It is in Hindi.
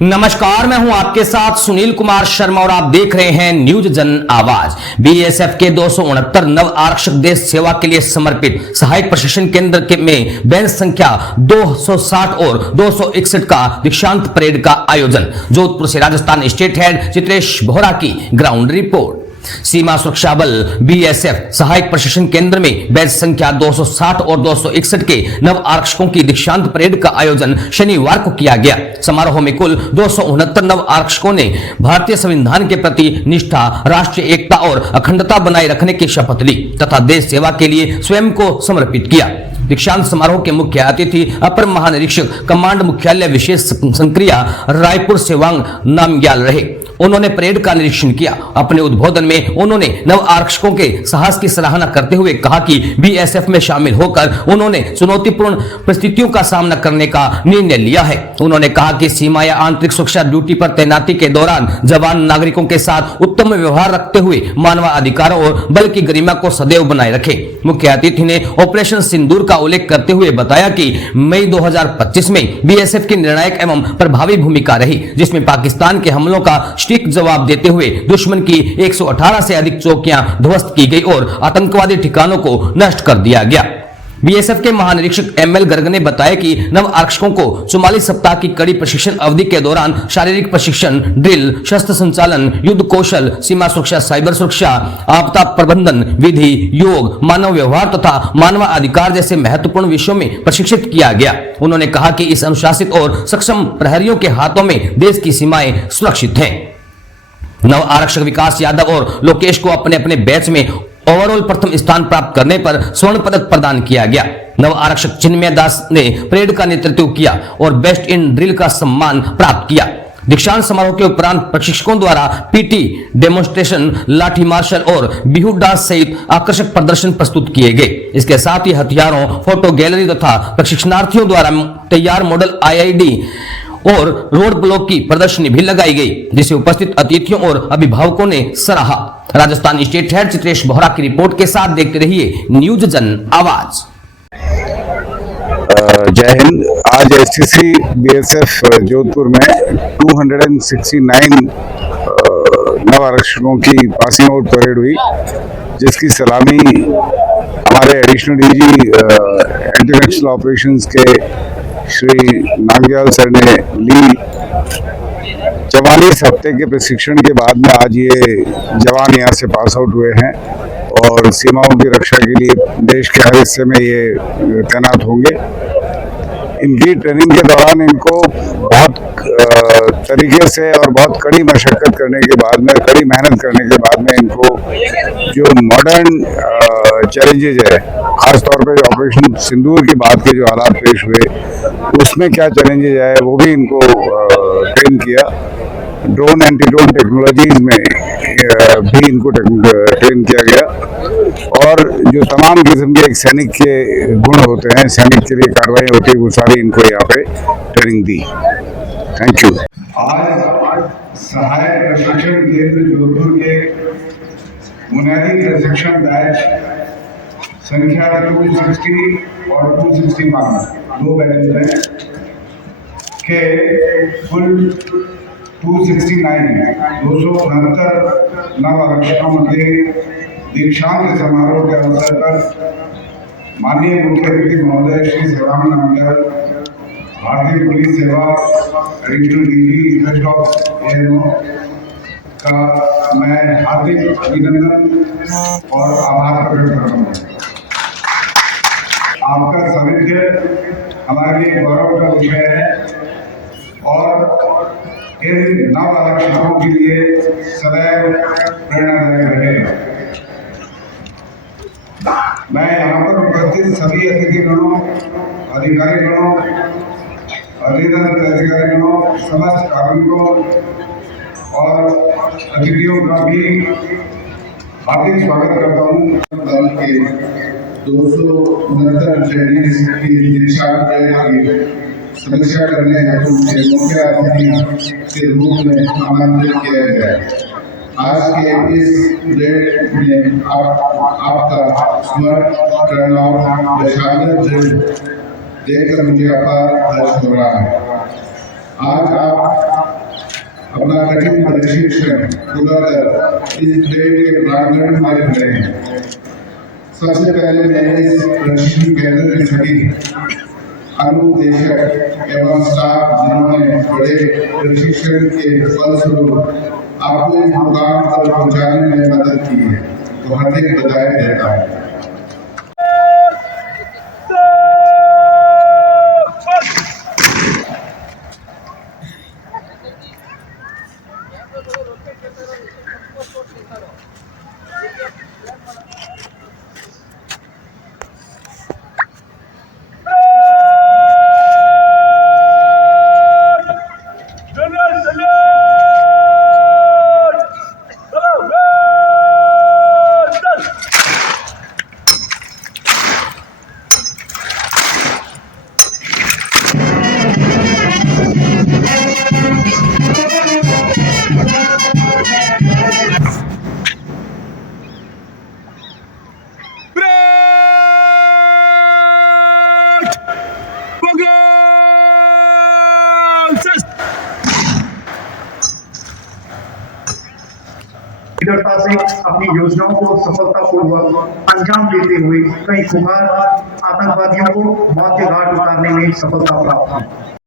नमस्कार, मैं हूं आपके साथ सुनील कुमार शर्मा और आप देख रहे हैं न्यूज जन आवाज। बीएसएफ के 269 नव आरक्षक देश सेवा के लिए समर्पित सहायक प्रशिक्षण केंद्र के में बेंच संख्या 260 और 261 का दीक्षांत परेड का आयोजन। जोधपुर से राजस्थान स्टेट हेड चित्रेश बोहरा की ग्राउंड रिपोर्ट। सीमा सुरक्षा बल बीएसएफ सहायक प्रशिक्षण केंद्र में बैच संख्या 260 और 261 के नव आरक्षकों की दीक्षांत परेड का आयोजन शनिवार को किया गया। समारोह में कुल 269 नव आरक्षकों ने भारतीय संविधान के प्रति निष्ठा, राष्ट्रीय एकता और अखंडता बनाए रखने की शपथ ली तथा देश सेवा के लिए स्वयं को समर्पित किया। दीक्षांत समारोह के मुख्य अतिथि अपर महानिरीक्षक कमांड मुख्यालय विशेष संक्रिया रायपुर सेवांग नामग्याल रहे। उन्होंने परेड का निरीक्षण किया। अपने उद्बोधन में उन्होंने नव आरक्षकों के साहस की सराहना करते हुए कहा कि बीएसएफ में शामिल होकर उन्होंने चुनौतीपूर्ण परिस्थितियों का सामना करने का निर्णय लिया है। उन्होंने कहा कि सीमा या आंतरिक सुरक्षा ड्यूटी पर तैनाती के दौरान जवान नागरिकों के साथ उत्तम व्यवहार रखते हुए मानवाधिकारों और बल की गरिमा को सदैव बनाए रखे। मुख्य अतिथि ने ऑपरेशन सिंदूर का उल्लेख करते हुए बताया कि मई 2025 में बीएसएफ की निर्णायक एवं प्रभावी भूमिका रही, जिसमें पाकिस्तान के हमलों का सटीक जवाब देते हुए दुश्मन की 118 से अधिक चौकियां ध्वस्त की गई और आतंकवादी ठिकानों को नष्ट कर दिया गया। बीएसएफ के महानिरीक्षक एमएल गर्ग ने बताया कि नव आरक्षकों को 44 सप्ताह की कड़ी प्रशिक्षण अवधि के दौरान शारीरिक प्रशिक्षण, ड्रिल, शस्त्र संचालन, युद्ध कौशल, सीमा सुरक्षा, साइबर सुरक्षा, आपदा प्रबंधन, विधि, योग, मानव व्यवहार तथा मानव अधिकार जैसे महत्वपूर्ण विषयों में प्रशिक्षित किया गया। उन्होंने कहा कि इस अनुशासित और सक्षम प्रहरियों के हाथों में देश की सीमाएं सुरक्षित हैं। नव आरक्षक विकास यादव और लोकेश को अपने अपने बैच में ओवरऑल प्रथम स्थान प्राप्त करने पर स्वर्ण पदक प्रदान किया गया। नव आरक्षक चिन्मय दास ने परेड का नेतृत्व किया और बेस्ट इन ड्रिल का सम्मान प्राप्त किया। दीक्षांत समारोह के उपरांत प्रशिक्षकों द्वारा पीटी, डेमोन्स्ट्रेशन, लाठी मार्शल और बिहू डांस सहित आकर्षक प्रदर्शन प्रस्तुत किए गए। इसके साथ ही हथियारों, फोटो गैलरी तथा प्रशिक्षणार्थियों द्वारा तैयार मॉडल आईईडी और रोड ब्लॉक की प्रदर्शनी भी लगाई गई, जिसे उपस्थित अतिथियों और अभिभावकों ने सराहा। राजस्थान स्टेट हेड चित्रेश बोहरा की रिपोर्ट के साथ देखते रहिए न्यूज जन आवाज। जय हिंद। आज एसटीसी बीएसएफ जोधपुर में 269 नव आरक्षकों की पासिंग आउट परेड हुई, जिसकी सलामी हमारे एडिशनल डीजी एंटी नक्सल ऑपरेशंस के श्री नामग्याल सर ने ली। 44 हफ्ते के प्रशिक्षण के बाद में आज ये जवान यहाँ से पास आउट हुए हैं और सीमाओं की रक्षा के लिए देश के हर हिस्से में ये तैनात होंगे। इनकी ट्रेनिंग के दौरान इनको बहुत तरीके से और बहुत कड़ी मशक्कत करने के बाद में, कड़ी मेहनत करने के बाद में इनको जो मॉडर्न चैलेंजेज है, खासतौर पे ऑपरेशन सिंदूर की बात के जो हालात पेश हुए उसमें क्या चैलेंजेज है वो भी इनको ट्रेन किया। ड्रोन, एंटी ड्रोन टेक्नोलॉजीज में भी इनको ट्रेन किया गया और जो तमाम किस्म के एक सैनिक के गुण होते हैं, सैनिक के लिए कार्रवाई होती है, वो सारी इनको यहाँ पे ट्रेनिंग दी। Thank you. आज सहायक प्रशिक्षण केंद्र जोधपुर के बुनियादी प्रशिक्षण बैच संख्या 260 और 261 दो बैचेज हैं के कुल 269 नव आरक्षकों के दीक्षांत समारोह के अवसर पर माननीय मुख्य अतिथि महोदय श्री सेवांग नामग्याल, भारतीय पुलिस सेवा एडिशनल डीजी इंस्पेक्टर एएनओ का मैं हार्दिक अभिनंदन और आभार प्रकट करता हूँ। आपका सानिध्य हमारे लिए गौरव का विषय है और इन नव आरक्षकों के लिए सदैव प्रेरणादायक रहेगा। मैं यहाँ पर उपस्थित सभी अतिथिगणों, अधिकारीगणों, अधीनस्थ अधिकारीगणों, समस्त कार्मिकों और अतिथियों का भी हार्दिक स्वागत करता हूँ। दल के 269 ट्रेनिंग्स की दीक्षांत परेड की समीक्षा करने हेतु मुख्य अतिथि के रूप में आमंत्रित किया गया। आज के इस परेड में आपका स्मरण करना और शानदार देखकर मुझे अपार हर्ष हो रहा है। आज आप अपना कठिन प्रशिक्षण पूरा कर इस ट्रेड के प्रांगण में खड़े हैं। सबसे पहले मैं इस प्रशिक्षण केंद्र के सभी अनुदेशक एवं स्टाफ जिन्होंने बड़े प्रशिक्षण के फलस्वरूप आपको इस मुकाम पर पहुंचाने में मदद की है, तो हार्दिक बधाई देता हूँ। दृढ़ता से अपनी योजनाओं को सफलतापूर्वक अंजाम देते हुए कई कुमार आतंकवादियों को मौत के घाट उतारने में सफलता प्राप्त हुई।